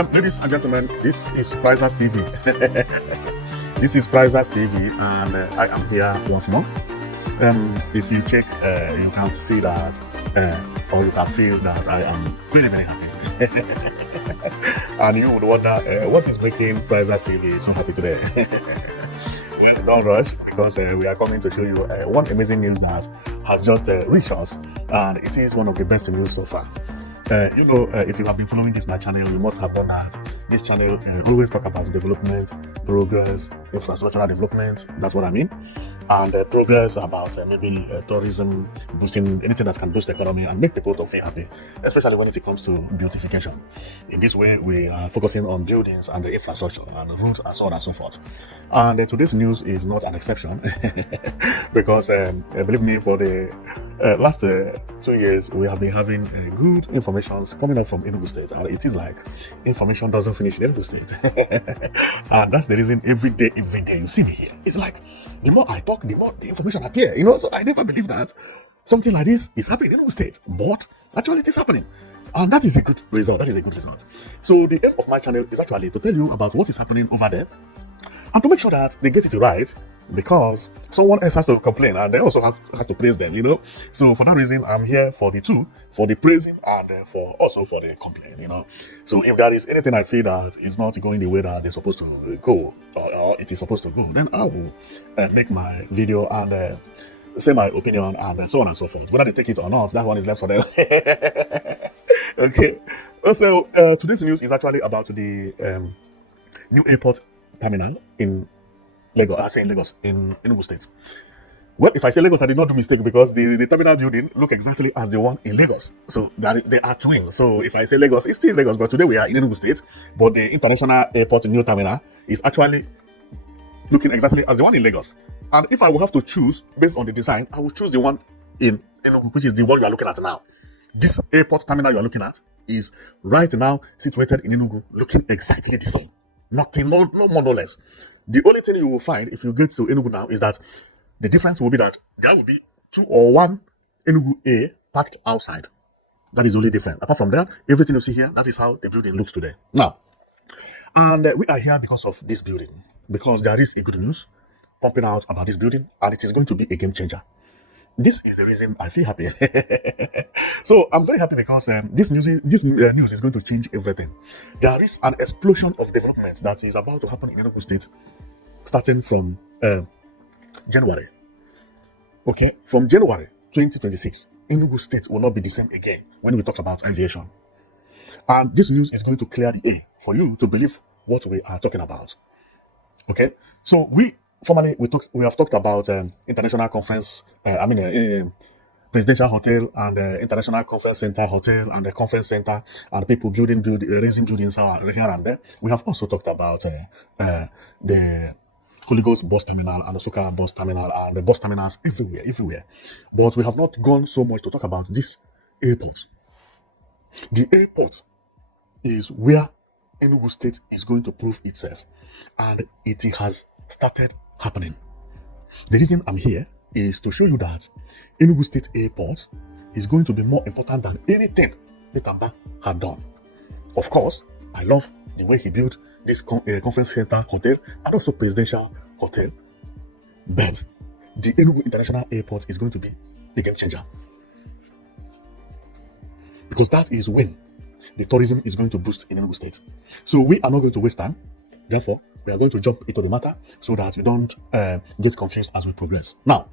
Ladies and gentlemen, this is Prizers TV. This is Prizers TV, and I am here once more. If you check, you can see that, or you can feel that I am very, very happy. And you would wonder, what is making Prizers TV so happy today? Don't rush, because we are coming to show you one amazing news that has just reached us, and it is one of the best news so far. If you have been following my channel, you must have known that this channel always talk about development, progress, infrastructural development. That's what I mean. And progress about maybe tourism, boosting anything that can boost the economy and make people to feel happy, especially when it comes to beautification. In this way, we are focusing on buildings and the infrastructure and roads and so on and so forth. And today's news is not an exception because believe me, for the last 2 years, we have been having good information coming up from Enugu State, and it is like information doesn't finish in Enugu State. And that's the reason every day you see me here. It's like the more I talk, the more the information appear. So I never believe that something like this is happening in Enugu State, but actually it is happening. And that is a good result. So the aim of my channel is actually to tell you about what is happening over there and to make sure that they get it right, because someone else has to complain and they also has to praise them, So for that reason, I'm here for the two, for the praising and for the complaint, So if there is anything I feel that is not going the way that they're supposed to go, or it is supposed to go, then I will make my video and say my opinion and so on and so forth. Whether they take it or not, that one is left for them. Okay. Also, today's news is actually about the new airport terminal in Lagos. I say in Lagos, in Enugu State. Well, if I say Lagos, I did not do mistake, because the terminal building look exactly as the one in Lagos. So they are twins. So if I say Lagos, it's still Lagos, but today we are in Enugu State. But the international airport new terminal is actually looking exactly as the one in Lagos. And if I will have to choose based on the design, I will choose the one in Enugu, which is the one you are looking at now. This airport terminal you are looking at is right now situated in Enugu, looking exactly the same. Nothing, no more, no less. The only thing you will find if you get to Enugu now is that the difference will be that there will be 2 or 1 Enugu A parked outside. That is only different. Apart from that, everything you see here, that is how the building looks today. Now, and we are here because of this building, because there is a good news pumping out about this building, and it is going to be a game changer. This is the reason I feel happy. So I'm very happy because this news is going to change everything. There is an explosion of development that is about to happen in Enugu State, starting from January. Okay, from January 2026, Enugu State will not be the same again when we talk about aviation. And this news is going to clear the air for you to believe what we are talking about. Okay, so we have talked about international conference, presidential hotel and international conference center hotel and the conference center and people raising buildings here and there. We have also talked about the Holy Ghost bus terminal and the Soka bus terminal and the bus terminals everywhere. But we have not gone so much to talk about this airport. The airport is where Enugu State is going to prove itself, and it has started happening. The reason I'm here is to show you that Enugu State Airport is going to be more important than anything Betamba had done. Of course, I love the way he built this conference center hotel and also presidential hotel, but the Enugu International Airport is going to be the game changer, because that is when the tourism is going to boost in Enugu State. So we are not going to waste time. Therefore, we are going to jump into the matter so that you don't get confused as we progress. Now,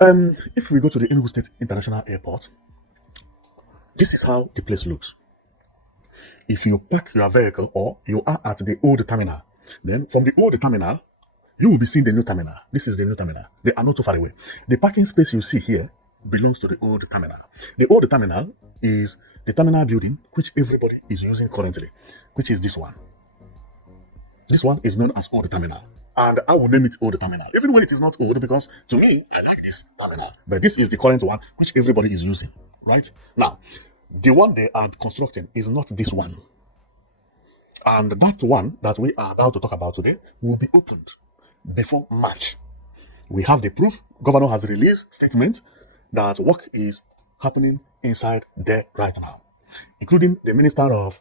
if we go to the Enugu State International Airport, this is how the place looks. If you park your vehicle or you are at the old terminal, then from the old terminal, you will be seeing the new terminal. This is the new terminal. They are not too far away. The parking space you see here belongs to the old terminal. The old terminal is the terminal building which everybody is using currently, which is this one. This one is known as Old Terminal, and I will name it Old Terminal, even when it is not old, because to me, I like this terminal. But this is the current one, which everybody is using, right? Now, the one they are constructing is not this one. And that one that we are about to talk about today will be opened before March. We have the proof. Governor has released statement that work is happening inside there right now, including the Minister of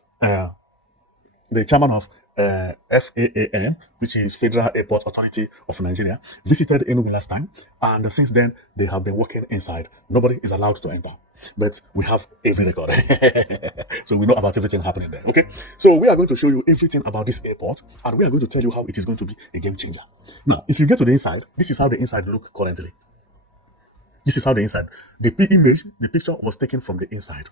the chairman of FAAN, which is Federal Airport Authority of Nigeria, visited Enugu last time, and since then they have been working inside. Nobody is allowed to enter, but we have every record, so we know about everything happening there. Okay, so we are going to show you everything about this airport, and we are going to tell you how it is going to be a game changer. Now, if you get to the inside, this is how the inside look currently. This is how the inside. The image, the picture was taken from the inside.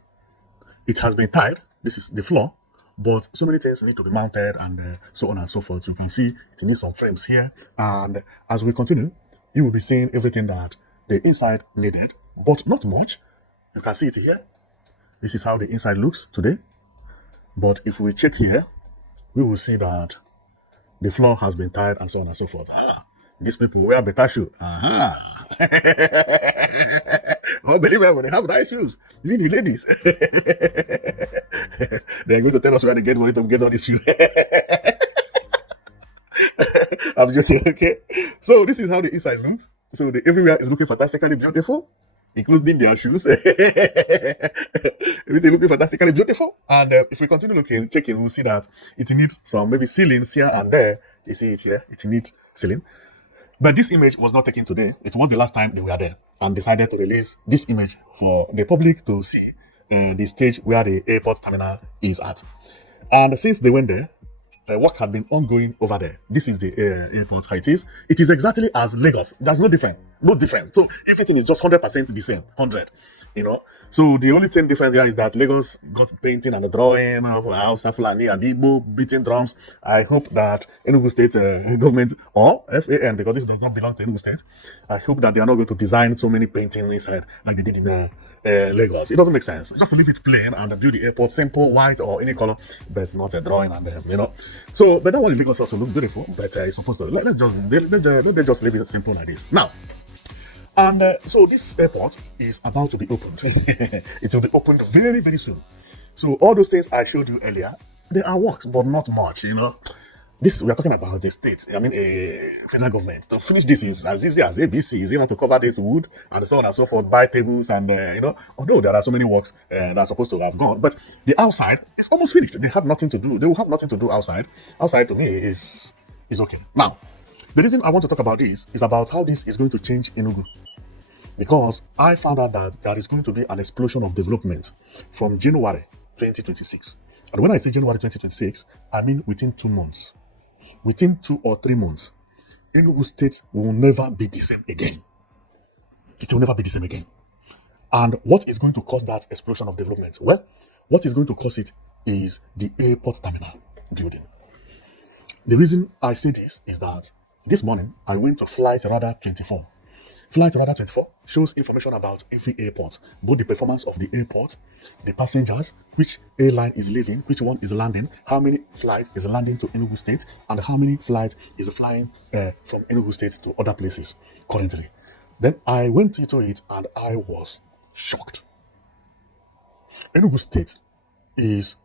It has been tied. This is the floor, but so many things need to be mounted and so on and so forth. You can see it needs some frames here, and as we continue, you will be seeing everything that the inside needed, but not much. You can see it here. This is how the inside looks today, but if we check here, we will see that the floor has been tied and so on and so forth. These people wear better shoes. Unbelievable, they have nice shoes. Even the ladies. They're going to tell us where they get money to get all these shoes. I'm joking, okay? So this is how the inside looks. So everywhere is looking fantastically beautiful, including their shoes. Everything looking fantastically beautiful. And if we continue looking, checking, we'll see that it needs some maybe ceilings here and there. You see it here, it needs ceiling. But this image was not taken today. It was the last time they were there and decided to release this image for the public to see the stage where the airport terminal is at. And since they went there, work had been ongoing over there. This is the airport how it is. It is exactly as Lagos. There's no difference. No difference. So everything is just 100% the same. 100. You know. So the only thing difference here is that Lagos got painting and the drawing of Hausa, Fulani and Igbo beating drums. I hope that Enugu State government or FAN, because this does not belong to Enugu State, I hope that they are not going to design so many paintings inside like they did in Lagos. It doesn't make sense. Just leave it plain and build the airport simple, white or any color, but not a drawing and you know. So, but that one in Lagos also look beautiful, but it's supposed to. Let's just leave it simple like this now. And so this airport is about to be opened. It will be opened very, very soon. So all those things I showed you earlier, they are works, but not much, you know. This, we are talking about the state, I mean, a federal government. To finish this is as easy as ABC. Is able to cover this wood and so on and so forth, buy tables and, you know, although there are so many works that are supposed to have gone, but the outside is almost finished. They have nothing to do. They will have nothing to do outside. Outside to me is okay. Now, the reason I want to talk about this is about how this is going to change Enugu. Because I found out that there is going to be an explosion of development from January 2026. And when I say January 2026, I mean within 2 months. Within 2 or 3 months, Enugu State will never be the same again. It will never be the same again. And what is going to cause that explosion of development? Well, what is going to cause it is the airport terminal building. The reason I say this is that this morning I went to Flight Radar 24. Flight Radar 24 shows information about every airport, both the performance of the airport, the passengers, which airline is leaving, which one is landing, how many flights is landing to Enugu State, and how many flights is flying from Enugu State to other places currently. Then I went into it and I was shocked. Enugu State is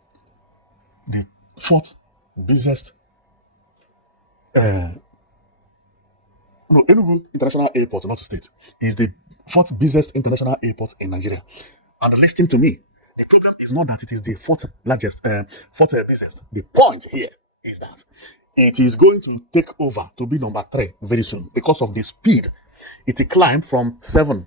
the 4th busiest Enugu International Airport, not a state, is the 4th busiest international airport in Nigeria. And listen to me, the problem is not that it is the 4th largest, 4th busiest. The point here is that it is going to take over to be number 3 very soon because of the speed. It climbed from 7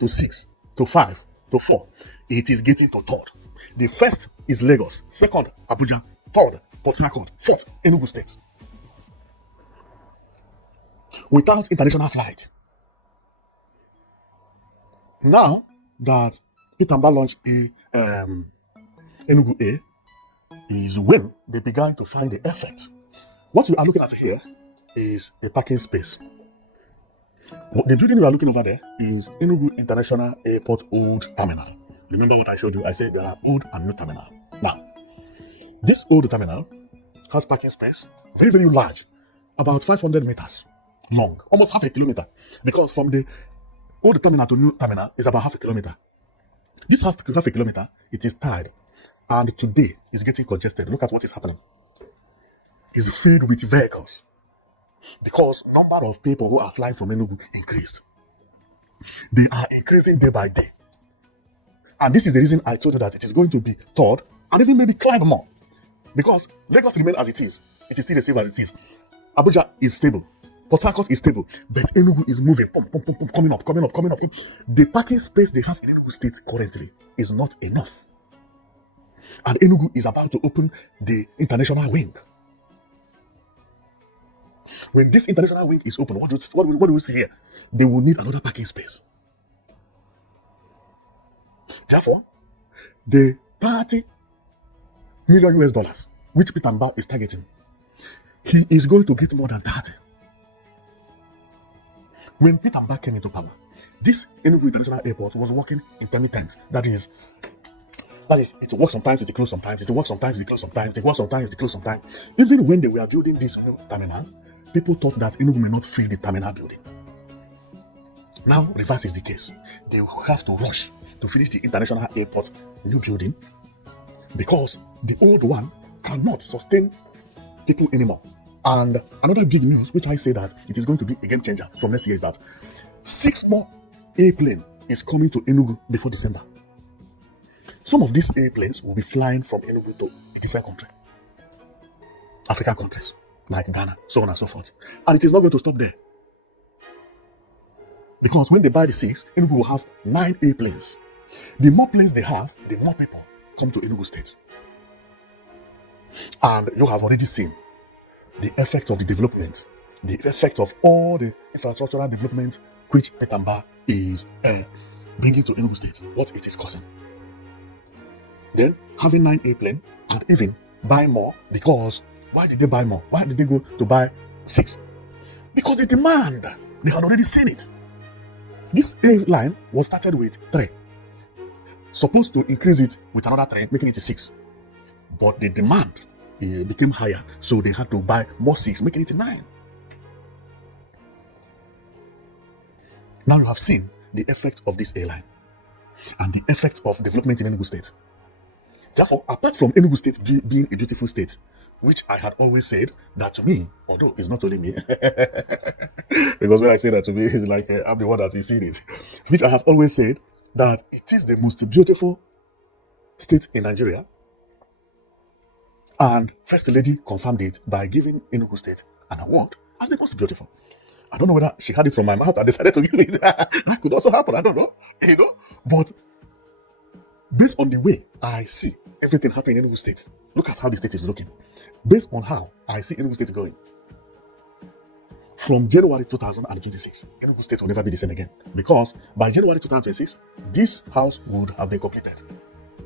to 6 to 5 to 4. It is getting to 3rd. The first is Lagos, 2nd Abuja, 3rd Port Harcourt, 4th Enugu State. Without international flight. Now that Pitamba launched Enugu A is when they began to find the effect. What we are looking at here is a parking space. The building we are looking over there is Enugu International Airport Old Terminal. Remember what I showed you? I said there are old and new terminal. Now, this old terminal has parking space, very, very large, about 500 meters long, almost half a kilometer, because from the old terminal to new terminal is about half a kilometer. This half a kilometer, it is tied, and today is getting congested. Look at what is happening. It's filled with vehicles because number of people who are flying from Enugu increased. They are increasing day by day, and this is the reason I told you that it is going to be 3rd and even maybe climb more. Because Lagos remain as it is. It is still the same as it is. Abuja is stable. Port Harcourt is stable. But Enugu is moving. Coming up. The parking space they have in Enugu State currently is not enough. And Enugu is about to open the international wing. When this international wing is open, what do we see here? They will need another parking space. Therefore, the $30 million US, which Peter Mbao is targeting, he is going to get more than 30. When Peter Mbao came into power, this Enugu International Airport was working intermittent. That is, it works sometimes, it closes sometimes, it works sometimes, it closes sometimes, it works sometimes, it closes sometimes. Even when they were building this new terminal, people thought that Enugu may not fill the terminal building. Now, reverse is the case. They will have to rush to finish the international airport new building because the old one cannot sustain people anymore. And another big news, which I say that it is going to be a game changer from next year, is that 6 more airplanes is coming to Enugu before December. Some of these airplanes will be flying from Enugu to a different country, African countries like Ghana, so on and so forth. And it is not going to stop there. Because when they buy the 6, Enugu will have 9 airplanes. The more planes they have, the more people come to Enugu State. And you have already seen the effect of the development, the effect of all the infrastructural development which Peter Mbao is bringing to Enugu State, what it is causing. Then, having 9 airplanes and even buy more, because why did they buy more? Why did they go to buy 6? Because the demand, they had already seen it. This airline was started with 3. Supposed to increase it with another 3, making it 6. But the demand became higher, so they had to buy more 6, making it 9. Now you have seen the effect of this airline and the effect of development in Enugu State. Therefore, apart from Enugu State being a beautiful state, which I had always said that to me, although it's not only me, because when I say that to me, it's like I'm the one that is seeing it, which I have always said that it is the most beautiful state in Nigeria. And First Lady confirmed it by giving Enugu State an award as the most beautiful. I don't know whether she had it from my mouth and decided to give it. That could also happen. I don't know. But based on the way I see everything happening in Enugu State, look at how the state is looking. Based on how I see Enugu State going, from January 2026, Enugu State will never be the same again. Because by January 2026, this house would have been completed.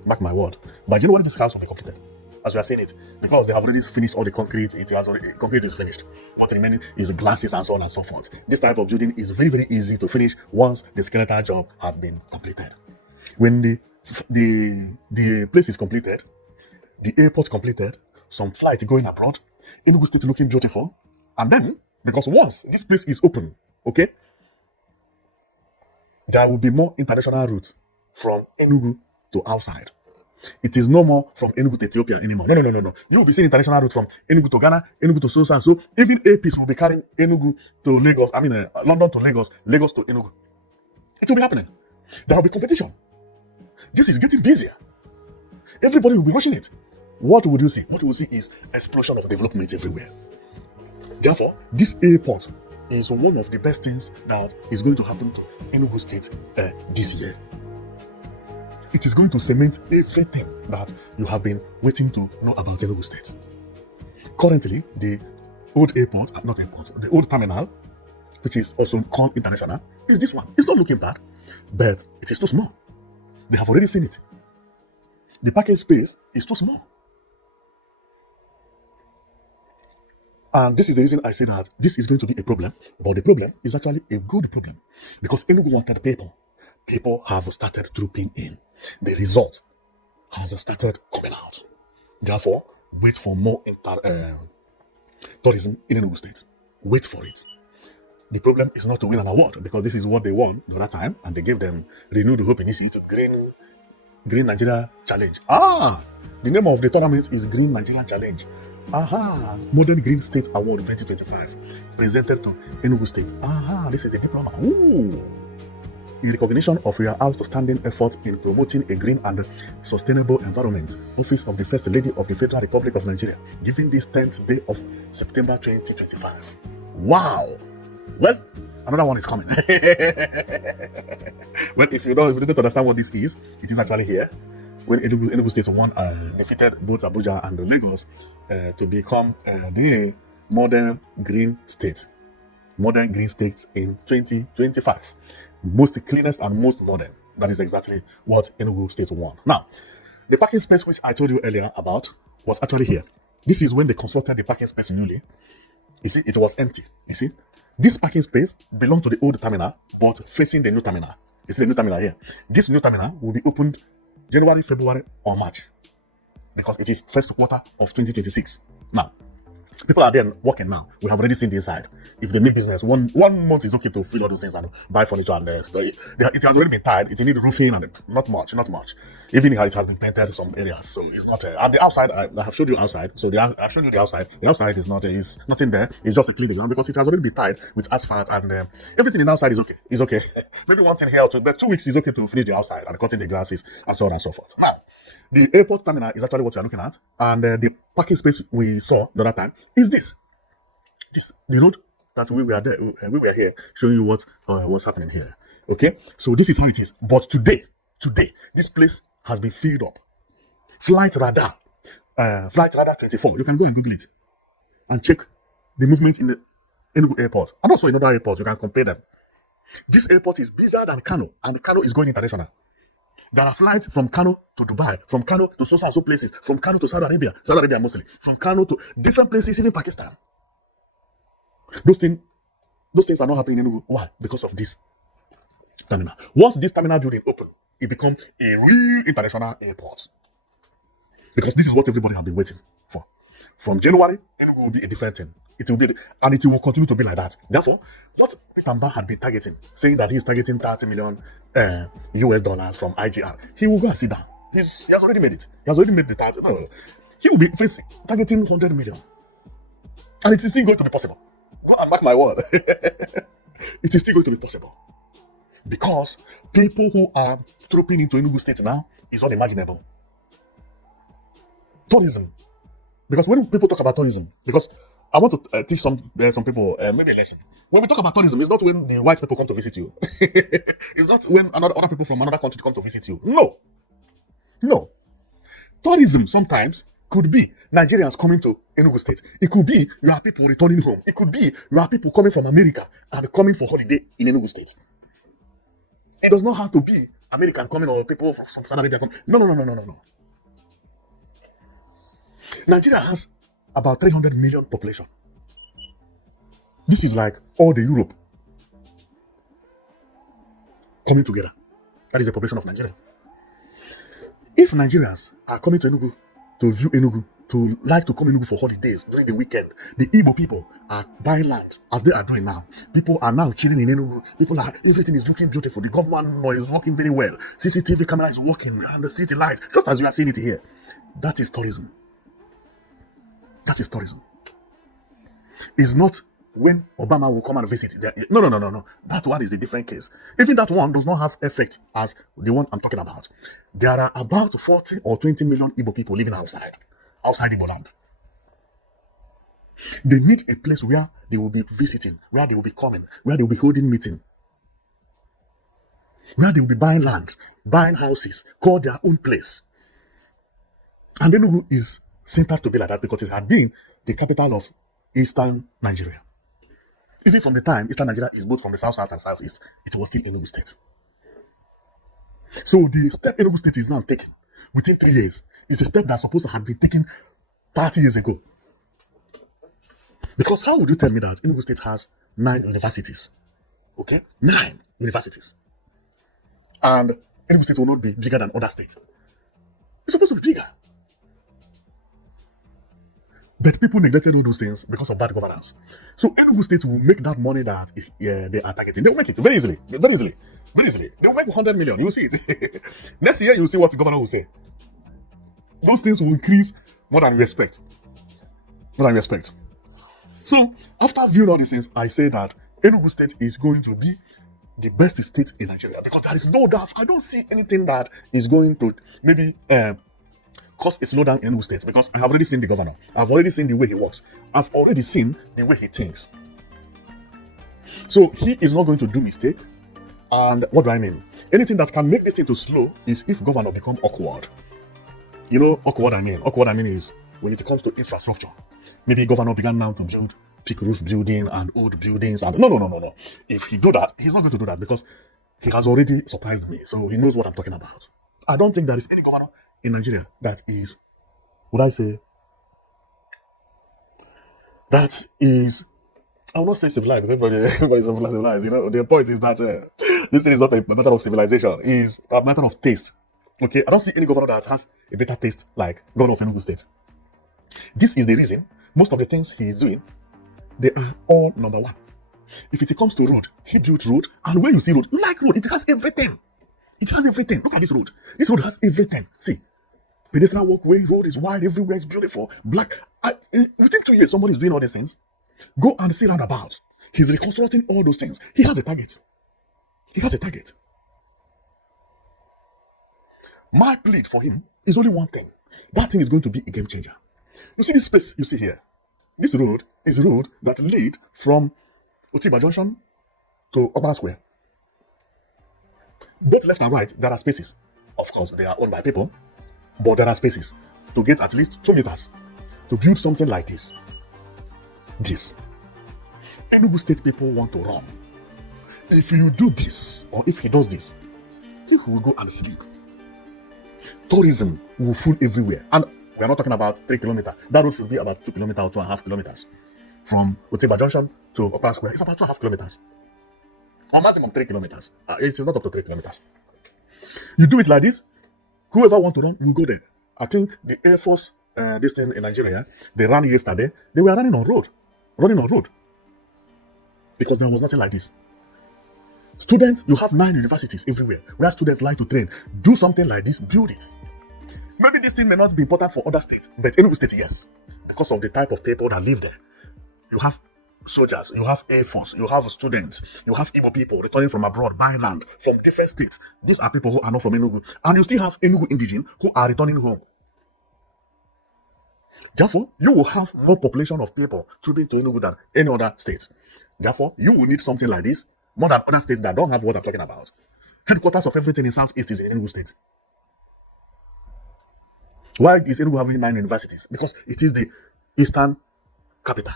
Mark my word. By January, this house will be completed. As we are saying it, because they have already finished all the concrete, concrete is finished. What remaining is glasses and so on and so forth. This type of building is very, very easy to finish once the skeletal job has been completed. When the place is completed, the airport completed, some flight going abroad, Enugu State looking beautiful, and then, because once this place is open, okay, there will be more international routes from Enugu to outside. It is no more from Enugu to Ethiopia anymore. No. You will be seeing international route from Enugu to Ghana, Enugu to so and so. Even APs will be carrying Enugu to Lagos. London to Lagos, Lagos to Enugu. It will be happening. There will be competition. This is getting busier. Everybody will be rushing it. What would you see? What you will see is explosion of development everywhere. Therefore, this airport is one of the best things that is going to happen to Enugu State this year. It is going to cement everything that you have been waiting to know about Enugu State. Currently, the old the old terminal, which is also called International, is this one. It's not looking bad, but it is too small. They have already seen it. The parking space is too small. And this is the reason I say that this is going to be a problem, but the problem is actually a good problem because Enugu wanted people. People have started trooping in. The result has started coming out. Therefore, wait for more tourism in Enugu State. Wait for it. The problem is not to win an award because this is what they won the other time, and they gave them Renewed Hope Initiative Green Nigeria Challenge. The name of the tournament is Green Nigeria Challenge. Modern Green State Award 2025 presented to Enugu State. This is the diploma. in recognition of your outstanding effort in promoting a green and sustainable environment, Office of the First Lady of the Federal Republic of Nigeria, given this 10th day of September 2025. Wow! Well, another one is coming. Well, if you didn't understand what this is, it is actually here. When Enugu State won, defeated both Abuja and Lagos to become the modern green state in 2025. Most cleanest and most modern. That is exactly what Enugu State won. Now, the parking space which I told you earlier about was actually here. This is when they constructed the parking space newly. You see, it was empty. You see, this parking space belonged to the old terminal, but facing the new terminal. You see the new terminal here. This new terminal will be opened January, February, or March, because it is first quarter of 2026. Now, people are there working now. We have already seen the inside. If they make business, one month is okay to fill all those things and buy furniture and stuff. It has already been tied. It needs roofing and not much. Even it has been painted in some areas, so it's not. And the outside, I have showed you outside. So I've shown you the outside. The outside is not. Is nothing there. It's just a clean ground because it has already been tied with asphalt and everything in the outside is okay. It's okay. Maybe one thing here or two, but 2 weeks is okay to finish the outside and cutting the grasses and so on and so forth. Now, the airport terminal is actually what we are looking at, and the parking space we saw the other time is this the road that we were there. We were here showing you what's happening here. Okay, so this is how it is. But today, this place has been filled up. Flight radar 24. You can go and Google it and check the movement in the Enugu airport and also in other airports. You can compare them. This airport is busier than Kano, and Kano is going international. There are flights from Kano to Dubai, from Kano to so places, from Kano to Saudi Arabia mostly, from Kano to different places, even Pakistan. Those things are not happening in Enugu. Why? Because of this terminal. Once this terminal building open, it becomes a real international airport. Because this is what everybody has been waiting for. From January, Enugu will be a different thing. It will continue to be like that. Therefore, what Pitamba had been targeting, saying that he's targeting 30 million US dollars from IGR, he will go and sit down. He has already made it. He has already made the 30. No. He will be targeting 100 million. And it is still going to be possible. Go and mark my word. It is still going to be possible. Because people who are trooping into Enugu State now is unimaginable. Tourism. Because when people talk about tourism, because I want to teach some people maybe a lesson. When we talk about tourism, it's not when the white people come to visit you. It's not when other people from another country come to visit you. No. Tourism sometimes could be Nigerians coming to Enugu State. It could be you have people returning home. It could be you have people coming from America and coming for holiday in Enugu State. It does not have to be American coming or people from Saudi Arabia coming. No. Nigeria has about 300 million population. This is like all the Europe coming together. That is the population of Nigeria. If Nigerians are coming to Enugu to view Enugu, to like to come Enugu for holidays during the weekend, the Igbo people are buying land as they are doing now. People are now chilling in Enugu. Everything is looking beautiful. The government is working very well. CCTV camera is working and the street lights, just as you are seeing it here. That is tourism. That is tourism. It's not when Obama will come and visit. No. That one is a different case. Even that one does not have effect as the one I'm talking about. There are about 40 or 20 million Igbo people living outside Igbo land. They need a place where they will be visiting, where they will be coming, where they will be holding meeting, where they will be buying land, buying houses, call their own place. And Enugu is centered to be like that because it had been the capital of Eastern Nigeria. Even from the time Eastern Nigeria is both from the south and southeast, it was still Enugu State. So the step Enugu State is now taking within 3 years is a step that's supposed to have been taken 30 years ago. Because how would you tell me that Enugu State has 9 universities? Okay? 9 universities. And Enugu State will not be bigger than other states. It's supposed to be bigger. But people neglected all those things because of bad governance. So Enugu State will make that money that they are targeting. They will make it very easily. They will make 100 million. You will see it. Next year, you will see what the governor will say. Those things will increase more than you expect. So, after viewing all these things, I say that Enugu State is going to be the best state in Nigeria, because there is no doubt. I don't see anything that is going to maybe cause a slowdown in Enugu State, because I have already seen the governor. I've already seen the way he works. I've already seen the way he thinks. So he is not going to do mistake. And what do I mean? Anything that can make this thing to slow is if governor become awkward. You know, awkward I mean. Awkward I mean is when it comes to infrastructure. Maybe governor began now to build peak roof building and old buildings and no. If he do that, he's not going to do that, because he has already surprised me. So he knows what I'm talking about. I don't think there is any governor in Nigeria that is, would I say, that is, I will not say civilized, because everybody's civilized. You know, the point is that this thing is not a matter of civilization, it's a matter of taste. Okay, I don't see any governor that has a better taste like governor of Enugu State. This is the reason most of the things he is doing, they are all number one. If it comes to road, he built road, and when you see road, you like road, it has everything. It has everything. Look at this road. This road has everything. See, pedestrian walkway, road is wide everywhere, it's beautiful. Black. Within 2 years, somebody is doing all these things. Go and see roundabout. He's reconstructing all those things. He has a target. He has a target. My plea for him is only one thing. That thing is going to be a game changer. You see this space you see here? This road is a road that lead from Otiba Junction to Opera Square. Both left and right, there are spaces. Of course, they are owned by people, but there are spaces to get at least 2 meters to build something like this. This. Enugu State people want to run. If you do this, or if he does this, people will go and sleep. Tourism will full everywhere. And we are not talking about 3 kilometers. That road should be about 2 kilometers or 2.5 kilometers. From Otiba Junction to Opera Square, it's about 2.5 kilometers. Or maximum 3 kilometers. It is not up to 3 kilometers. You do it like this, whoever want to run will go there. I think the Air Force, this thing in Nigeria, they ran yesterday. They were running on road. Because there was nothing like this. Students, you have 9 universities everywhere where students like to train. Do something like this, build it. Maybe this thing may not be important for other states, but Enugu State, yes. Because of the type of people that live there. You have soldiers, you have Air Force, you have students, you have Igbo people returning from abroad, buying land from different states. These are people who are not from Enugu. And you still have Enugu indigenes who are returning home. Therefore, you will have more population of people trooping to Enugu than any other state. Therefore, you will need something like this more than other states that don't have what I'm talking about. Headquarters of everything in Southeast is in Enugu State. Why is Enugu having 9 universities? Because it is the eastern capital.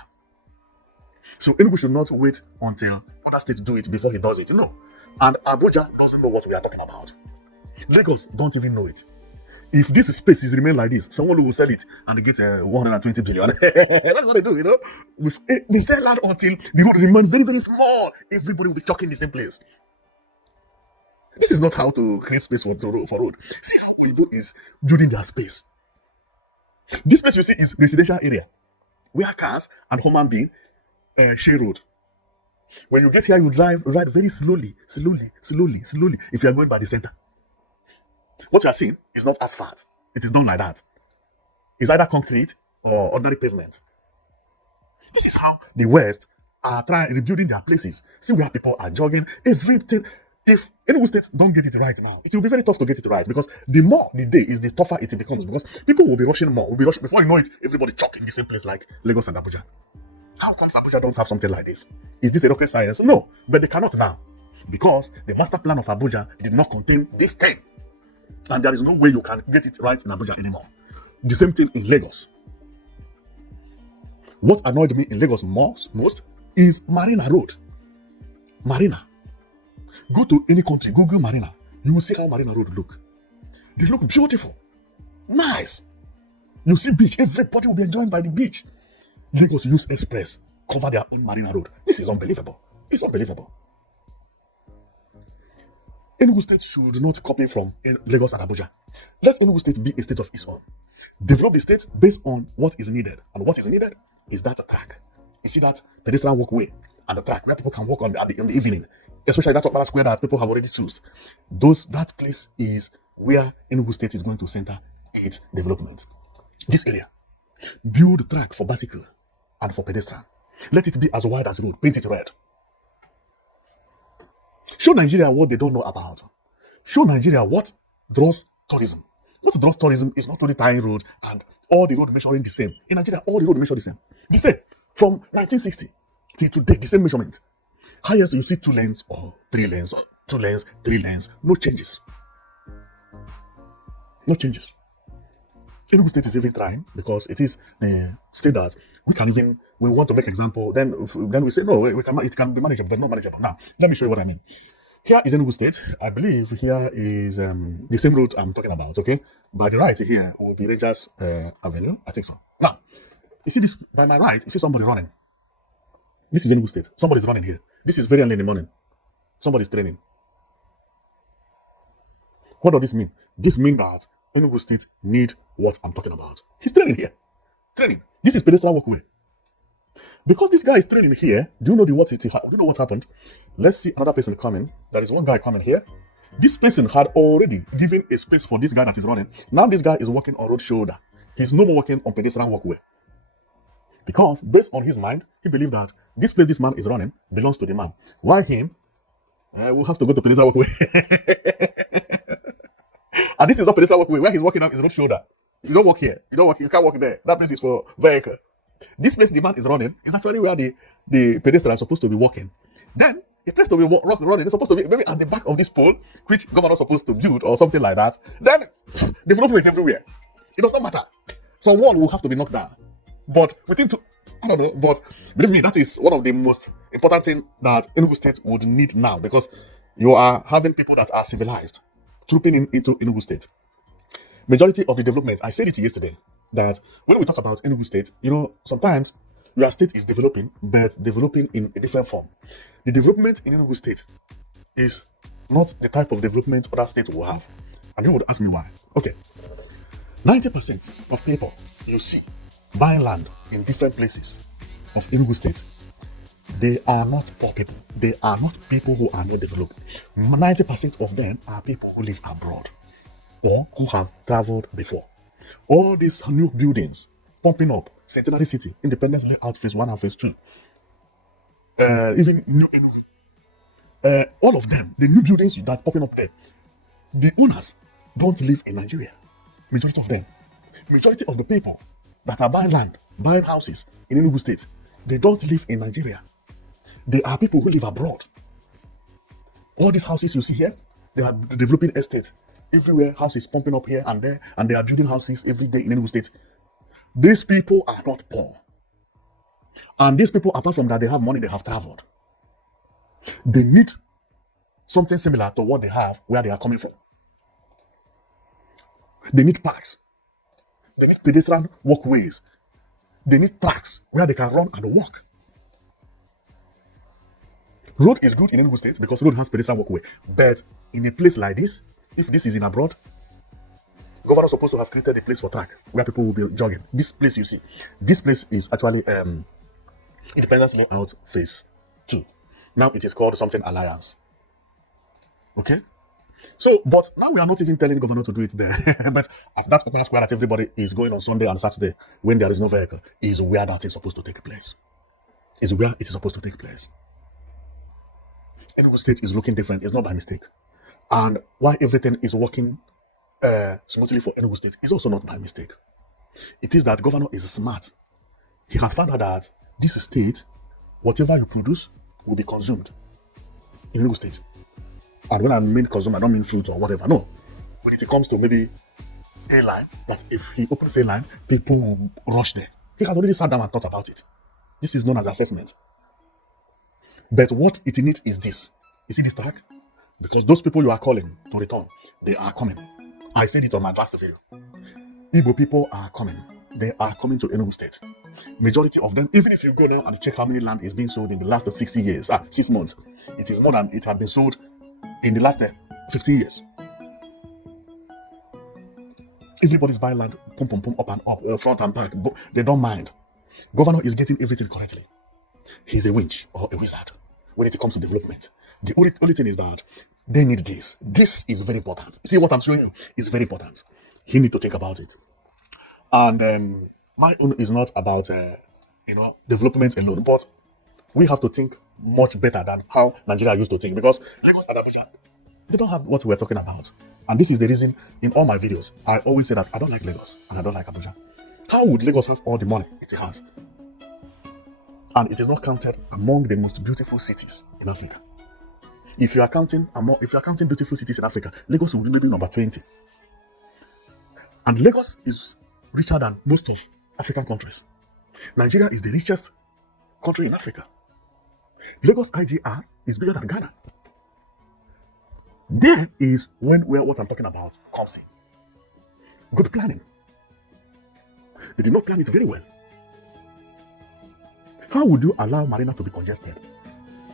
So Enugu should not wait until other states do it before he does it. No. And Abuja doesn't know what we are talking about. Lagos don't even know it. If this space is remain like this, someone will sell it and get 120 billion. That's what they do, you know. They sell land until the road remains very, very small. Everybody will be chucking the same place. This is not how to create space for road. See how Oyibo is building their space. This place you see is residential area where cars and human beings share road. When you get here, you ride very slowly. If you are going by the center. What you are seeing is not asphalt. It is done like that. It's either concrete or ordinary pavement. This is how the West are trying rebuilding their places. See where people are jogging. Everything. If Enugu State don't get it right now, it will be very tough to get it right, because the more the day is, the tougher it becomes, because people will be rushing more. Will be rushing before you know it. Everybody choking the same place like Lagos and Abuja. How comes Abuja don't have something like this? Is this a rocket science? No, but they cannot now, because the master plan of Abuja did not contain this thing. And there is no way you can get it right in Abuja anymore. The same thing in Lagos. What annoyed me in Lagos most is Marina Road. Marina. Go to any country, Google Marina. You will see how Marina Road look. They look beautiful. Nice. You see beach. Everybody will be enjoying by the beach. Lagos use express. Cover their own Marina Road. This is unbelievable. It's unbelievable. Enugu State should not copy from Lagos and Abuja. Let Enugu State be a state of its own. Develop the state based on what is needed. And what is needed is that track. You see that pedestrian walkway and the track where people can walk on in the evening. Especially that Opera Square that people have already chosen. That place is where Enugu State is going to center its development. This area. Build track for bicycle and for pedestrian. Let it be as wide as road. Paint it red. Show Nigeria what they don't know about. Show Nigeria what draws tourism. What draws tourism is not only tying road and all the road measuring the same. In Nigeria, all the road measure the same. The same. From 1960 till today, the same measurement. Highest you see 2 lanes or 3 lanes or 2 lanes, 3 lanes. No changes. No changes. Enugu State is even trying because it is a state that we want to make example. Then we say no, it can be manageable, but not manageable. Now, let me show you what I mean. Here is Enugu State. I believe here is the same route I'm talking about. Okay, by the right here will be Rangers Avenue. I think so. Now, you see this by my right. You see somebody running. This is Enugu State. Somebody's running here. This is very early in the morning. Somebody's training. What does this mean? This means that Enugu State need what I'm talking about. He's training here. Training. This is pedestrian walkway. Because this guy is training here, do you know what happened? Let's see another person coming. There is one guy coming here. This person had already given a space for this guy that is running. Now this guy is walking on road shoulder. He's no more walking on pedestrian walkway. Because based on his mind, he believed that this place this man is running belongs to the man. Why him? We'll have to go to pedestrian walkway. And this is not pedestrian walkway. Where he's walking on is road shoulder. If you don't walk here, you can't walk there. That place is for vehicle. This place the man is running is actually where the pedestrian is supposed to be walking. Then the place to be running is supposed to be maybe at the back of this pole, which governor is supposed to build or something like that. Then development is everywhere. It does not matter. Someone will have to be knocked down. But I don't know, but believe me, that is one of the most important things that Enugu State would need now, because you are having people that are civilized trooping into Enugu State. Majority of the development, I said it yesterday, that when we talk about Enugu State, sometimes your state is developing, but developing in a different form. The development in Enugu State is not the type of development other states will have. And you would ask me why. Okay. 90% of people you see buying land in different places of Enugu State, they are not poor people. They are not people who are not developed. 90% of them are people who live abroad or who have traveled before. All these new buildings pumping up, Centenary City, Independence Layout Phase 1 and Phase 2, even New Enugu, all of them, the new buildings that popping up there, the owners don't live in Nigeria. Majority of them. Majority of the people that are buying land, buying houses in Enugu State, they don't live in Nigeria. They are people who live abroad. All these houses you see here, they are developing estates. Everywhere, houses pumping up here and there, and they are building houses every day in Enugu State. These people are not poor. And these people, apart from that, they have money, they have traveled. They need something similar to what they have where they are coming from. They need parks. They need pedestrian walkways. They need tracks where they can run and walk. Road is good in Enugu State because road has pedestrian walkway. But in a place like this, if this is in abroad, governor is supposed to have created a place for track where people will be jogging. This place you see, this place is actually Independence Layout Phase 2. Now it is called something Alliance. Okay? So, but now we are not even telling the governor to do it there. But at that open square that everybody is going on Sunday and Saturday when there is no vehicle, is where that is supposed to take place. Is where it is supposed to take place. Enugu State is looking different. It's not by mistake. And why everything is working smoothly for Enugu State is also not by mistake. It is that governor is smart. He has found out that this state, whatever you produce, will be consumed in Enugu State. And when I mean consume, I don't mean fruit or whatever. No. When it comes to maybe a line, that if he opens a line, people will rush there. He has already sat down and thought about it. This is known as assessment. But what it needs is this. You see this track? Because those people you are calling to return, they are coming. I said it on my last video. Igbo people are coming. They are coming to Enugu State. Majority of them, even if you go now and check how many land is being sold in the last 60 years, 6 months, it is more than it had been sold in the last 15 years. Everybody's buying land, pum, up and up, front and back. They don't mind. Governor is getting everything correctly. He's a winch or a wizard when it comes to development. The only thing is that they need this. This is very important. See what I'm showing you is very important. You need to think about it. And my own is not about development alone, but We have to think much better than how Nigeria used to think, because Lagos and Abuja, they don't have what we're talking about. And this is the reason in all my videos, I always say that I don't like Lagos and I don't like Abuja. How would Lagos have all the money it has? And it is not counted among the most beautiful cities in Africa. If you are counting beautiful cities in Africa, Lagos will be number 20. And Lagos is richer than most of African countries. Nigeria is the richest country in Africa. Lagos IGR is bigger than Ghana. There is where what I'm talking about comes in. Good planning. They did not plan it very well. How would you allow Marina to be congested?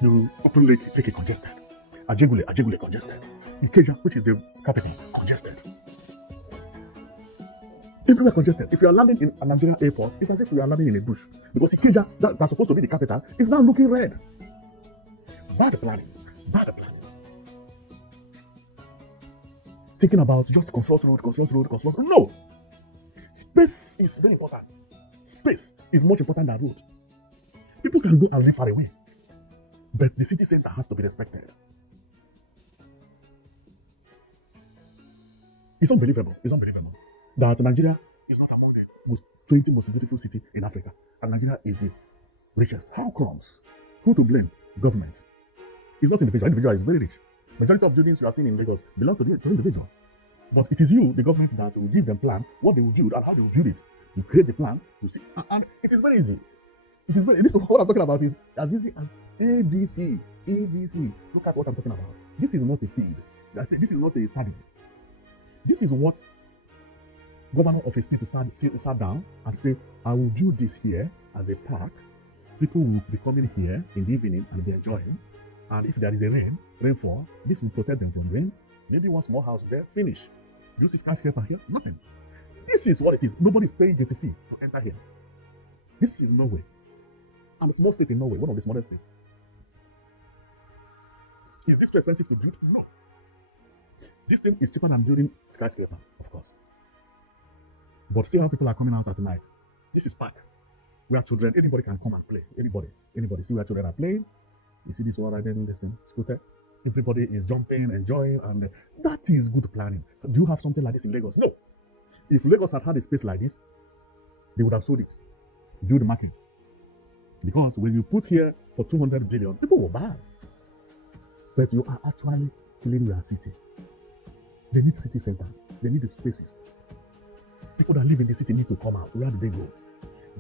You Open Lake take it congested. Ajegule congested. Ikeja, which is the capital, congested. Everywhere congested. If you are landing in a Nigerian airport, it's as if you are landing in a bush. Because Ikeja, that's supposed to be the capital, is now looking red. Bad planning. Thinking about just construct road. No! Space is very important. Space is much important than road. People can go and live far away. But the city center has to be respected. It's unbelievable that Nigeria is not among the 20 most beautiful cities in Africa, and Nigeria is the richest. How comes? Who to blame? Government. It's not individual. Individual is very rich. Majority of buildings you are seeing in Lagos belong to the individual. But it is you, the government, that will give them plan, what they will build and how they will build it. You create the plan, you see, and it is very easy. This is what I'm talking about is as easy as ABC. Look at what I'm talking about. This is not a field. This is not a stadium. This is what governor of a state sat down and said, I will do this here as a park. People will be coming here in the evening and be enjoying. And if there is a rainfall, this will protect them from rain. Maybe one small house there, finish. You see skyscraper here? Nothing. This is what it is. Nobody is paying gate fee to enter here. This is Norway. And a small state in Norway, one of the smallest states. Is this too expensive to build? No. This thing is cheaper than building skyscraper, of course. But see how people are coming out at night. This is park where children, anybody can come and play. Anybody. See where children are playing. You see this one riding this thing, scooter. Everybody is jumping, enjoying, and that is good planning. Do you have something like this in Lagos? No. If Lagos had a space like this, they would have sold it, build the market. Because when you put here for 200 billion, people will buy. But you are actually killing your city. They need city centers. They need the spaces. People that live in the city need to come out. Where do they go?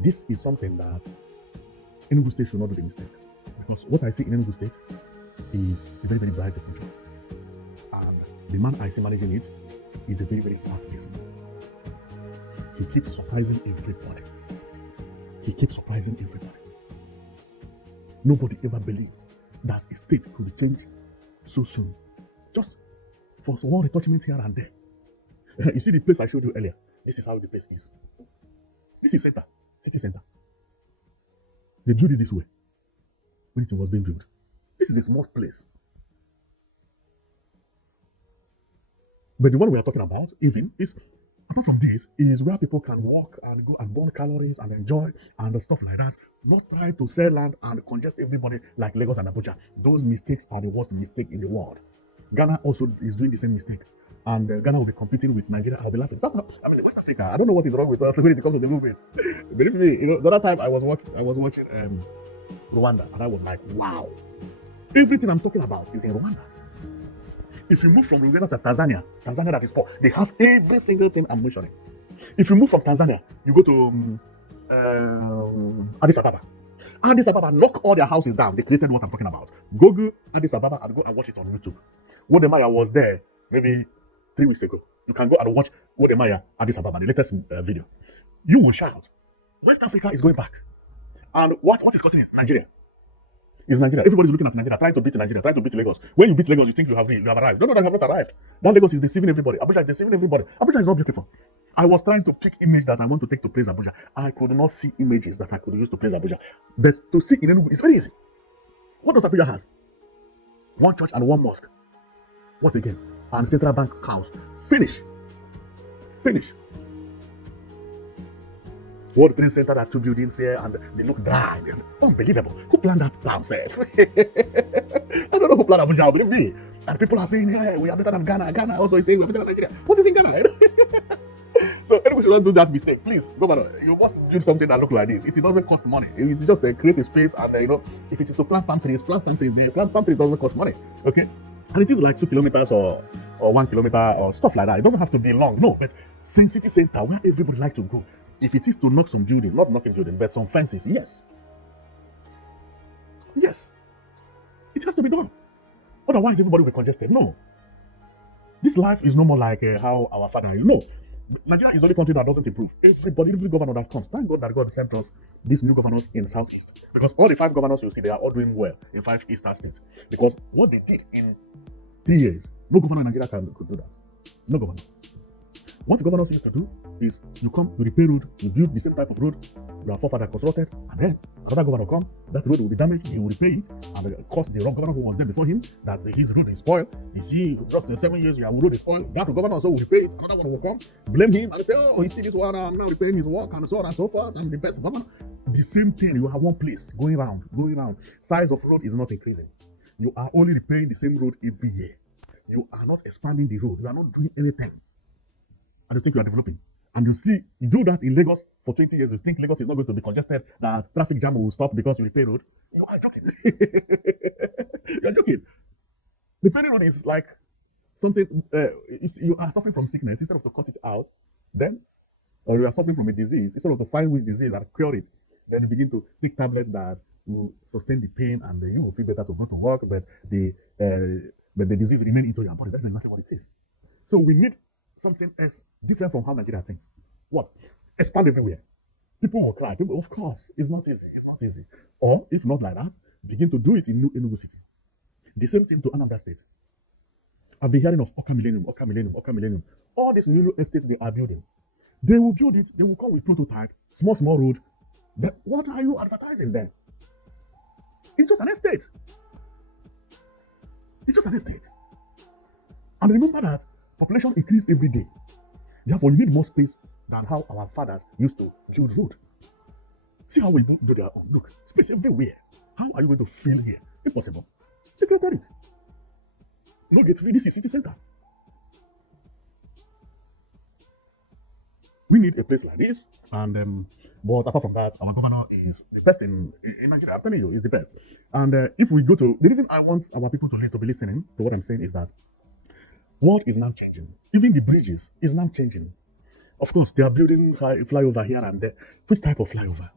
This is something that Enugu State should not do the mistake. Because what I see in Enugu State is a very, very bright future. And the man I see managing it is a very, very smart person. He keeps surprising everybody. Nobody ever believed that a state could change so soon. Just for one retouchment here and there. You see the place I showed you earlier? This is how the place is. This is city center. They built it this way when it was being built. This is a small place. But the one we are talking about, even, is apart from this, is where people can walk and go and burn calories and enjoy and stuff like that. Not try to sell land and congest everybody like Lagos and Abuja. Those mistakes are the worst mistake in the world. Ghana also is doing the same mistake. And Ghana will be competing with Nigeria. I'll be laughing. West Africa. I don't know what is wrong with us when it comes to the movement. Believe me, the other time I was watching Rwanda, and I was like, wow. Everything I'm talking about is in Rwanda. If you move from Rwanda to Tanzania that is poor, they have every single thing I'm mentioning. If you move from Tanzania, you go to Addis Ababa. Addis Ababa knock all their houses down. They created what I'm talking about. Google Addis Ababa and go and watch it on YouTube. Wodemaya was there maybe 3 weeks ago. You can go and watch Wodemaya Addis Ababa, the latest video. You will shout. West Africa is going back. And what is causing it? Nigeria. It's Nigeria. Everybody's looking at Nigeria, trying to beat Nigeria, trying to beat Lagos. When you beat Lagos, you think you have arrived. No, you have not arrived. That Lagos is deceiving everybody. Abuja is deceiving everybody. Abuja is not beautiful. I was trying to pick image that I want to take to praise Abuja. I could not see images that I could use to praise Abuja. But to see in Enugu, it's very easy. What does Abuja has? One church and one mosque. What again? And central bank counts. Finish. World Trade Center had two buildings here and they look dry. Unbelievable. Who planned that town, sir? I don't know who planned Abuja, believe me. And people are saying, yeah, we are better than Ghana. Ghana also is saying we are better than Nigeria. What is in Ghana? So anyway, should not do that mistake, please. Governor, you must build something that looks like this. It doesn't cost money. It's just create a space, and if it is to plant palm trees, plant palm trees. Plant palm trees doesn't cost money, okay? And it is like 2 kilometers or 1 kilometer or stuff like that. It doesn't have to be long, no. But city center where everybody like to go. If it is to knock some building, not knocking building, but some fences, yes, it has to be done. Otherwise, everybody will be congested. No, this life is no more like how our father is. No. Nigeria is the only country that doesn't improve. Every governor that comes, thank God that God sent us these new governors in Southeast. Because all the 5 governors you see, they are all doing well in 5 eastern states. Because what they did in 3 years, no governor in Nigeria could do that. No governor. What the governors used to do is you come, you repair road, you build the same type of road your forefather constructed, and then another governor come, that road will be damaged, he will repair it, and cost the wrong governor who was there before him, that his road is spoiled. You see, just in 7 years, your road is spoiled, that governor also will repair it, another one will come, blame him, and say, oh, he see this one, I'm now repairing his work, and so on and so forth, I'm the best governor. The same thing, you have one place, going round. Size of road is not increasing. You are only repairing the same road every year. You are not expanding the road, you are not doing anything. And you think you are developing. And you do that in Lagos for 20 years, you think Lagos is not going to be congested, that traffic jam will stop because you repair road. You are joking. You are joking. Repairing road is like something, if you are suffering from sickness, instead of to cut it out, then, or you are suffering from a disease, instead of to find which disease and cure it, then you begin to take tablets that will sustain the pain and you will feel better to go to work, but the disease remains into your body. That's exactly what it is. So we need something else different from how Nigeria thinks. What? Expand everywhere. People will cry. Of course, it's not easy. Or if not like that, begin to do it in Enugu City. The same thing to Anambra State. I've been hearing of Oka Millennium. All these new estates they are building. They will build it, they will come with prototype, small road. But what are you advertising there? It's just an estate. And remember that population increase every day. Therefore, you need more space than how our fathers used to build road. See how we do their own. Look, space everywhere. How are you going to fill here? Impossible. They created it. No get free. This is city center. We need a place like this. And but apart from that, our governor is the best in Nigeria. I'm telling you, he's the best. And if we go to the reason I want our people to be listening to what I'm saying is that world is now changing. Even the bridges is now changing. Of course, they are building flyover here and there. Which type of flyover?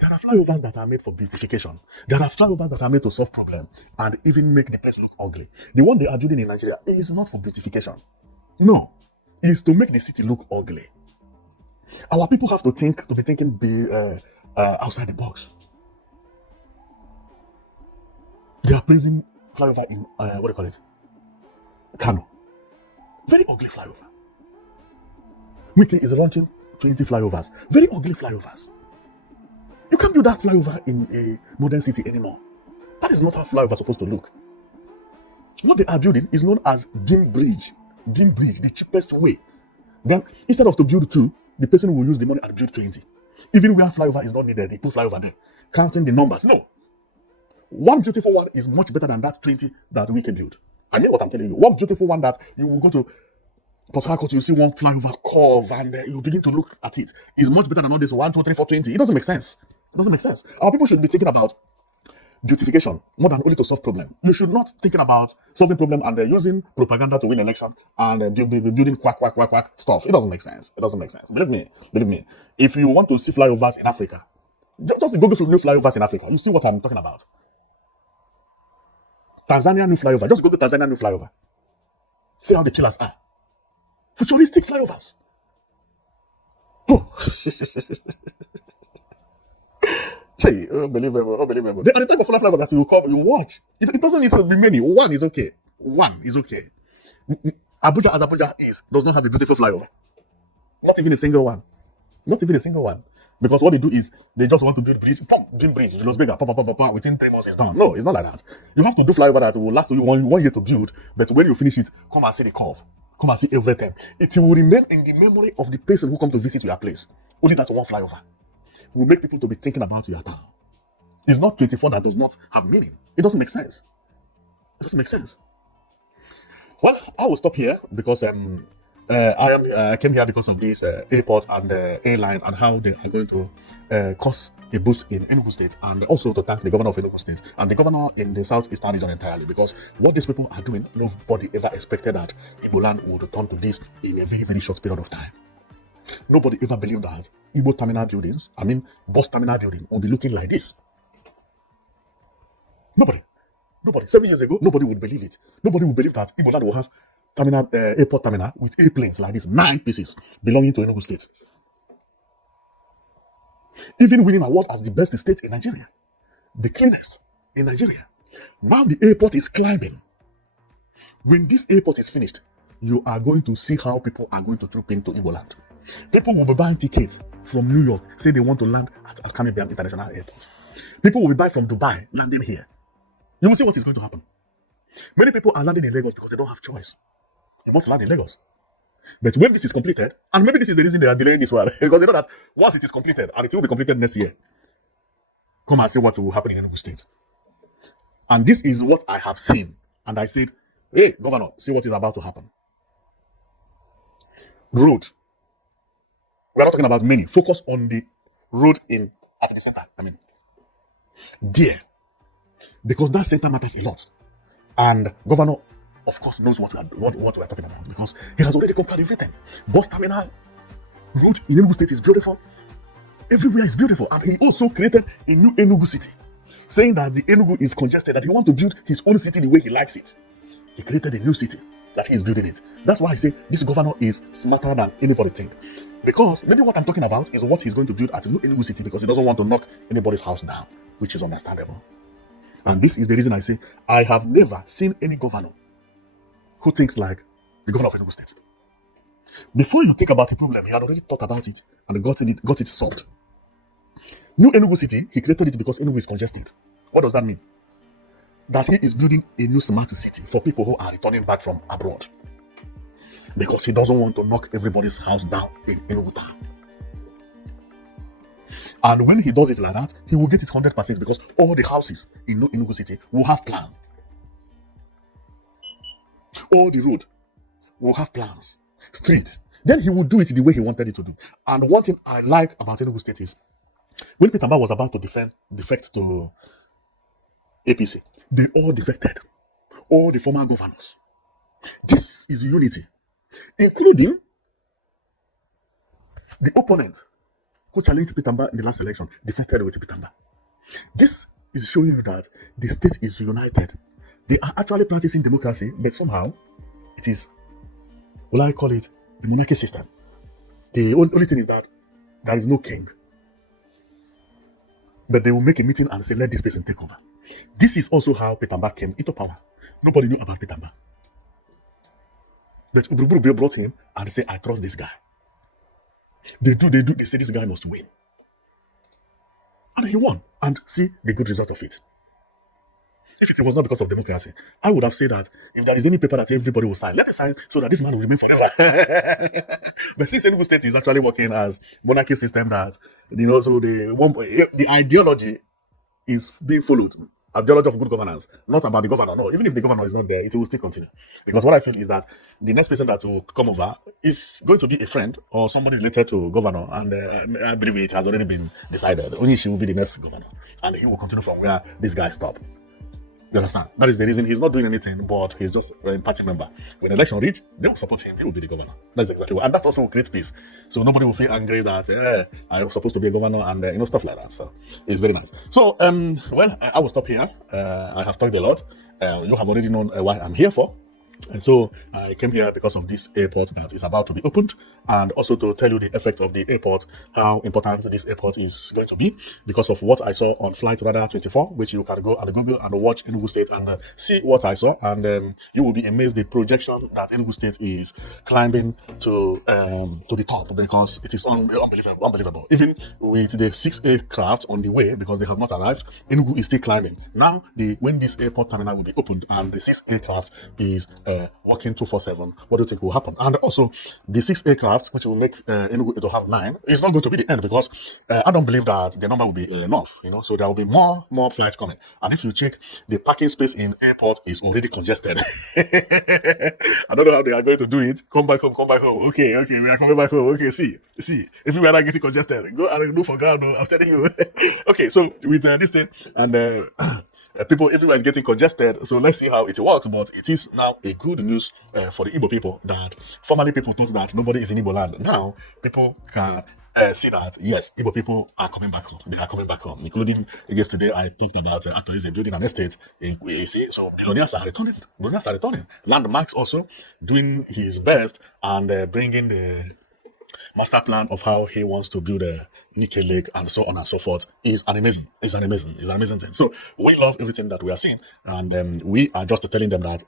There are flyovers that are made for beautification. There are flyovers that are made to solve problems and even make the place look ugly. The one they are building in Nigeria is not for beautification. No, it's to make the city look ugly. Our people have to be thinking outside the box. They are praising flyover in what do you call it? Kano. Very ugly flyover. Wiki is launching 20 flyovers. Very ugly flyovers. You can't build that flyover in a modern city anymore. That is not how flyover is supposed to look. What they are building is known as beam bridge. Beam bridge, the cheapest way. Then, instead of to build 2, the person will use the money and build 20. Even where flyover is not needed, they put flyover there. Counting the numbers. No. One beautiful one is much better than that 20 that we can build. I mean what I'm telling you. One beautiful one that you will go to Port Harcourt, you see one flyover curve and you begin to look at it. Is much better than all this 1, 2, 3, 4, 20. It doesn't make sense. Our people should be thinking about beautification more than only to solve problem. You should not thinking about solving problem and using propaganda to win election and building quack stuff. It doesn't make sense. Believe me. If you want to see flyovers in Africa, just Google for new flyovers in Africa. You see what I'm talking about. Tanzania new flyover. Just go to Tanzania new flyover. See how the killers are. Futuristic flyovers. Oh. Say, unbelievable. And the type of flyover that you come, you watch. It doesn't need to be many. One is okay. Abuja, as Abuja is, does not have a beautiful flyover. Not even a single one. Because what they do is, they just want to build bridge, build bridge, Los Bega, within 3 months it's done. No, it's not like that. You have to do flyover that will last you one year to build, but when you finish it, come and see the curve. come and see everything. It will remain in the memory of the person who come to visit your place. Only that one flyover will make people to be thinking about your town. It's not 24 that does not have meaning. It doesn't make sense. It doesn't make sense. Well, I will stop here because I came here because of this airport and airline and how they are going to cause a boost in Enugu State, and also to thank the governor of Enugu State and the governor in the southeastern region entirely, because what these people are doing, nobody ever expected that Igbo land would return to this in a very, very short period of time. Nobody ever believed that Igbo terminal buildings, bus terminal building, will be looking like this. Nobody. 7 years ago, nobody would believe it. Nobody would believe that Igbo land will have airport terminal with airplanes like this, 9 pieces belonging to Enugu State. Even winning award as the best state in Nigeria, the cleanest in Nigeria. Now the airport is climbing. When this airport is finished, you are going to see how people are going to troop into Igbo land. People will be buying tickets from New York, say they want to land at Alkamibiam International Airport. People will be buying from Dubai, landing here. You will see what is going to happen. Many people are landing in Lagos because they don't have choice. You must land in Lagos. But when this is completed, and maybe this is the reason they are delaying this one, because they know that once it is completed, and it will be completed next year, come and see what will happen in Enugu State. And this is what I have seen. And I said, hey, Governor, see what is about to happen. Road. We are not talking about many. Focus on the road at the center. There. Because that center matters a lot. And Governor, of course, knows what we are talking about, because he has already conquered everything. Bus terminal, road in Enugu State is beautiful. Everywhere is beautiful. And he also created a new Enugu city, saying that the Enugu is congested, that he wants to build his own city the way he likes it. He created a new city that he is building it. That's why I say this governor is smarter than anybody think. Because maybe what I'm talking about is what he's going to build at a new Enugu city, because he doesn't want to knock anybody's house down, which is understandable. And this is the reason I say I have never seen any governor who thinks like the governor of Enugu State. Before you think about a problem, he had already thought about it and got it solved. New Enugu City, he created it because Enugu is congested. What does that mean? That he is building a new smart city for people who are returning back from abroad. Because he doesn't want to knock everybody's house down in Enugu town. And when he does it like that, he will get it 100% because all the houses in Enugu City will have plan. All the road will have plans. Streets. Then he will do it the way he wanted it to do. And one thing I like about Enugu State is, when Peter Mba was about to defect to APC, they all defected. All the former governors. This is unity. Including the opponent who challenged Peter Mba in the last election, defected with Peter Mba. This is showing you that the state is united. They are actually practicing democracy, but somehow it is, well, I call it the monarchy system. The only thing is that there is no king. But they will make a meeting and say, let this person take over. This is also how Peter Mba came into power. Nobody knew about Peter Mba. But Uburu brought him and say, I trust this guy. They say this guy must win. And he won. And see the good result of it. If it was not because of democracy, I would have said that if there is any paper that everybody will sign, let it sign so that this man will remain forever. But since Enugu State is actually working as monarchy system, that so the ideology is being followed. Ideology of good governance, not about the governor. No, even if the governor is not there, it will still continue. Because what I feel is that the next person that will come over is going to be a friend or somebody related to governor, and I believe it has already been decided. Only she will be the next governor, and he will continue from where this guy stopped. You understand? That is the reason he's not doing anything, but he's just a party member. When election reach, they will support him. He will be the governor. That's exactly what. And that's also will create peace. So nobody will feel angry that I'm supposed to be a governor and stuff like that. So it's very nice. So I will stop here. I have talked a lot. You have already known why I'm here for. And so I came here because of this airport that is about to be opened, and also to tell you the effect of the airport, how important this airport is going to be, because of what I saw on Flight Radar 24, which you can go and Google and watch Enugu State and see what I saw, and you will be amazed the projection that Enugu State is climbing to the top, because it is unbelievable. Even with the 6 aircraft on the way, because they have not arrived, Enugu is still climbing. Now, when this airport terminal will be opened and the 6 aircraft is working 247, what do you think will happen? And also, the 6 aircraft, which will make Enugu to have 9, is not going to be the end, because I don't believe that the number will be enough, so there will be more flights coming. And if you check, the parking space in airport is already congested. I don't know how they are going to do it. Come back home. Okay, we are coming back home. Okay, see, if we are not getting congested, go and look for ground. I'm telling you. Okay, so with this thing, and people everywhere is getting congested, so let's see how it works. But it is now a good news for the Igbo people, that formerly people thought that nobody is in Igbo land. Now people can see that yes, Igbo people are coming back home. They are coming back home, including yesterday I talked about Atoise building an estate. You see, so billionaires are returning. Landmarks also doing his best and bringing the master plan of how he wants to build a Nike Lake and so on and so forth is an amazing thing. So we love everything that we are seeing, and we are just telling them that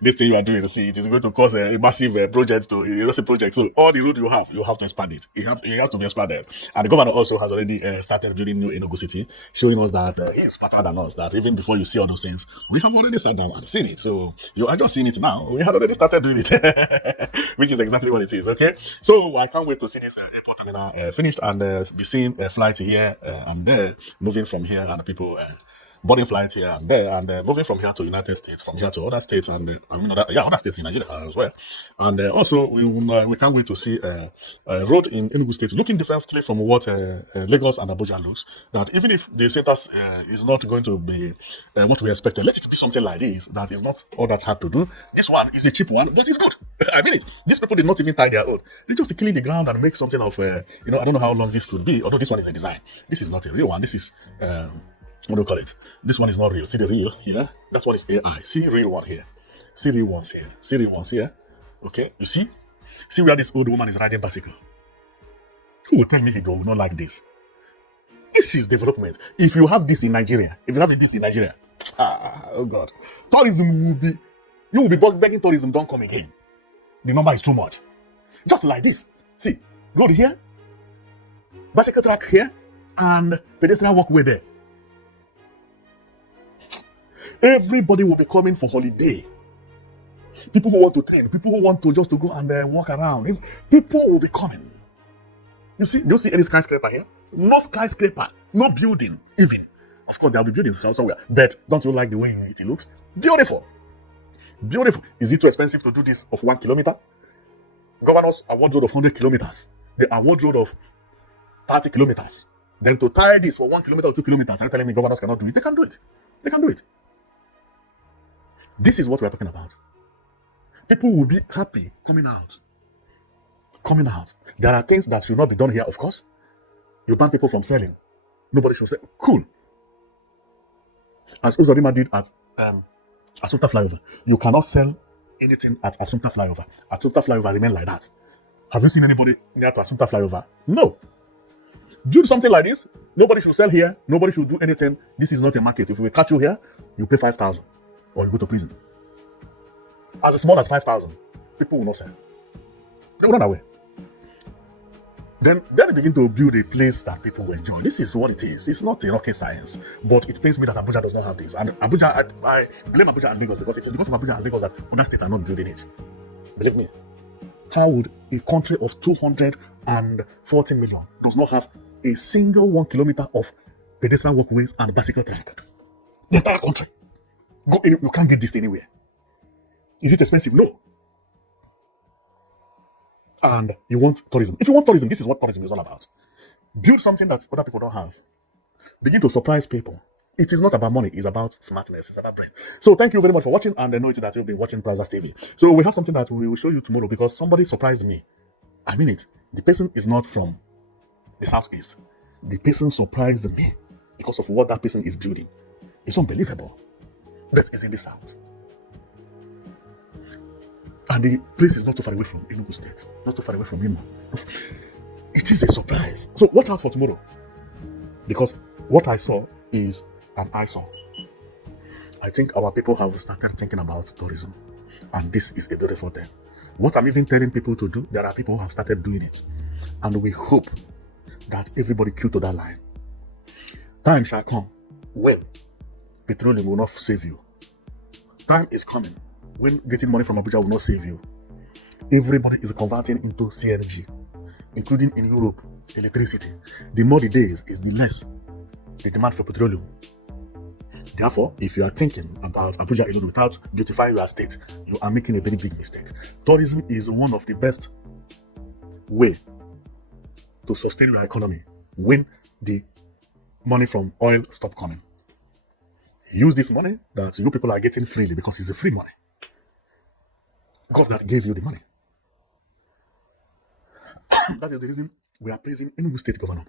this thing you are doing, see, it is going to cause a massive project project. So all the road you have to expand it. It has to be expanded. And the governor also has already started building new Enugu City, showing us that he is smarter than us. That even before you see all those things, we have already sat down and seen it. So you are just seeing it now. We had already started doing it, which is exactly what it is. Okay. So I can't wait to see this airport terminal finished and be seeing a flight here and there, moving from here, and people boarding flight here and there, and moving from here to United States, from here to other states, and other states in Nigeria as well. And also we can't wait to see a road in Enugu State looking differently from what Lagos and Abuja looks. That even if the status is not going to be what we expected, let it be something like this. That is not all that hard to do. This one is a cheap one, but it's good. I mean it. These people did not even tie their own. They just clean the ground and make something of I don't know how long this could be. Although this one is a design. This is not a real one. This is what do you call it? This one is not real. See the real here? That one is AI. See real one here. See real ones here. See real ones here. Okay, you see? See where this old woman is riding bicycle. Who will tell me he will not like this? This is development. If you have this in Nigeria, oh God, tourism you will be begging tourism, don't come again. The number is too much. Just like this. See, road here, bicycle track here, and pedestrian walkway there. Everybody will be coming for holiday. People who want to train, people who want to just to go and walk around. People will be coming. Do you see any skyscraper here? No skyscraper, no building even. Of course, there will be buildings somewhere. But don't you like the way it looks? Beautiful. Is it too expensive to do this of 1 kilometer? Governors award road of 100 kilometers. They award road of 30 kilometers. Then to tie this for 1 kilometer or 2 kilometers, are you telling me governors cannot do it? They can do it. This is what we are talking about. People will be happy coming out. There are things that should not be done here, of course. You ban people from selling. Nobody should sell. Cool. As Uzodima did at Asunta Flyover. You cannot sell anything at Asunta Flyover. Asunta Flyover remain like that. Have you seen anybody near to Asunta Flyover? No. Build something like this. Nobody should sell here. Nobody should do anything. This is not a market. If we catch you here, you pay 5,000 or you go to prison. As small as 5,000, people will not sell. They will run away. Then they begin to build a place that people will enjoy. This is what it is. It's not a rocket science, but it pains me that Abuja does not have this. And Abuja, I blame Abuja and Lagos because it is because of Abuja and Lagos that other states are not building it. Believe me. How would a country of 240 million does not have a single 1 kilometer of pedestrian walkways and bicycle track? The entire country. You can't get this anywhere. Is it expensive? No. And you want tourism. If you want tourism, this is what tourism is all about. Build something that other people don't have. Begin to surprise people. It is not about money, it's about smartness, it's about brain. So thank you very much for watching, and I know that you've been watching Prizes TV. So we have something that we will show you tomorrow because somebody surprised me. I mean it. The person is not from the southeast. The person surprised me because of what that person is building. It's unbelievable. That is in the south. And the place is not too far away from Enugu State, not too far away from Imo. It is a surprise. So watch out for tomorrow. Because what I saw is an eyesore. I think our people have started thinking about tourism. And this is a beautiful thing. What I'm even telling people to do, there are people who have started doing it. And we hope that everybody queue to that line. Time shall come when petroleum will not save you. Time is coming when getting money from Abuja will not save you. Everybody is converting into CNG, including in Europe, electricity. The more the days is, the less the demand for petroleum. Therefore, if you are thinking about Abuja alone without beautifying your state, you are making a very big mistake. Tourism is one of the best way to sustain your economy when the money from oil stop coming. Use this money that you people are getting freely because it's a free money. God that gave you the money. That is the reason we are praising Enugu State Governor.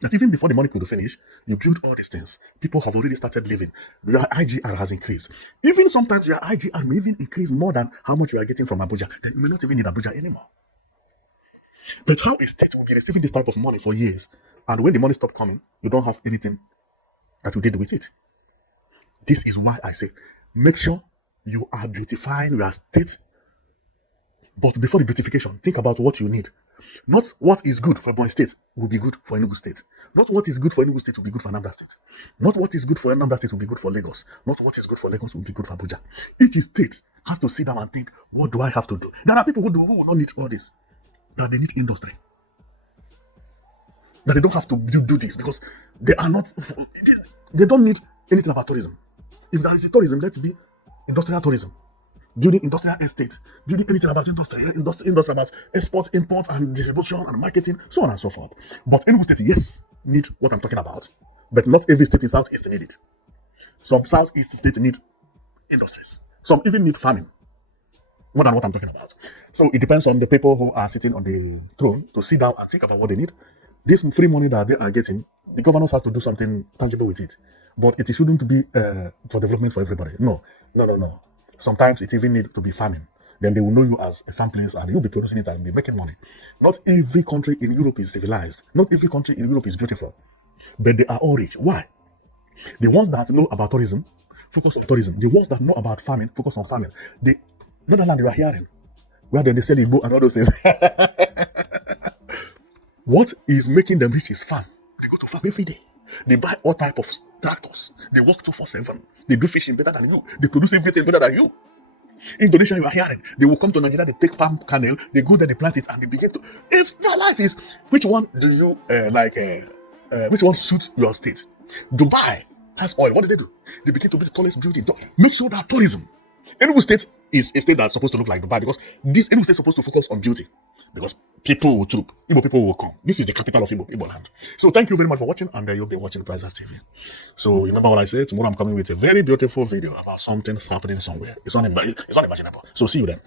That even before the money could finish, you build all these things. People have already started living. Your IGR has increased. Even sometimes your IGR may even increase more than how much you are getting from Abuja. Then you may not even need Abuja anymore. But how a state will be receiving this type of money for years, and when the money stops coming, you don't have anything that you did with it. This is why I say, make sure you are beautifying your state. But before the beautification, think about what you need. Not what is good for Ebonyi State will be good for Enugu State. Not what is good for Enugu State will be good for Anambra State. Not what is good for Anambra State will be good for Lagos. Not what is good for Lagos will be good for Abuja. Each state has to sit down and think, what do I have to do? There are people who will not need all this. That they need industry. That they don't have to do this because they are not, they don't need anything about tourism. If there is a tourism, let's be industrial tourism. Building industrial estates, building anything about industry about exports, imports, and distribution and marketing, so on and so forth. But Enugu State, yes, need what I'm talking about, but not every state in Southeast need it. Some Southeast states need industries. Some even need farming, more than what I'm talking about. So it depends on the people who are sitting on the throne to sit down and think about what they need. This free money that they are getting, the governors have to do something tangible with it. But it shouldn't be for development for everybody. No. Sometimes it even needs to be farming. Then they will know you as a farm place and you'll be producing it and be making money. Not every country in Europe is civilized. Not every country in Europe is beautiful. But they are all rich. Why? The ones that know about tourism, focus on tourism. The ones that know about farming, focus on farming. The Netherlands you are hearing, where then they sell Igbo and all those things. What is making them rich is farm. They go to farm every day. They buy all type of tractors. They work 247. They do fishing better than you. They produce everything better than you. Indonesia, you are hearing. They will come to Nigeria, they take palm kernel, they go there, they plant it, and they begin to. If your life is, which one do you which one suits your state? Dubai has oil. What do? They begin to build the tallest building. Make sure that tourism. Enugu State is a state that's supposed to look like Dubai because this Enugu State is supposed to focus on beauty. Because people will troop, Igbo people will come. This is the capital of Igbo land. So thank you very much for watching, and you'll be watching Prizes TV. So remember what I said. Tomorrow I'm coming with a very beautiful video about something happening somewhere. It's unimaginable. So see you then.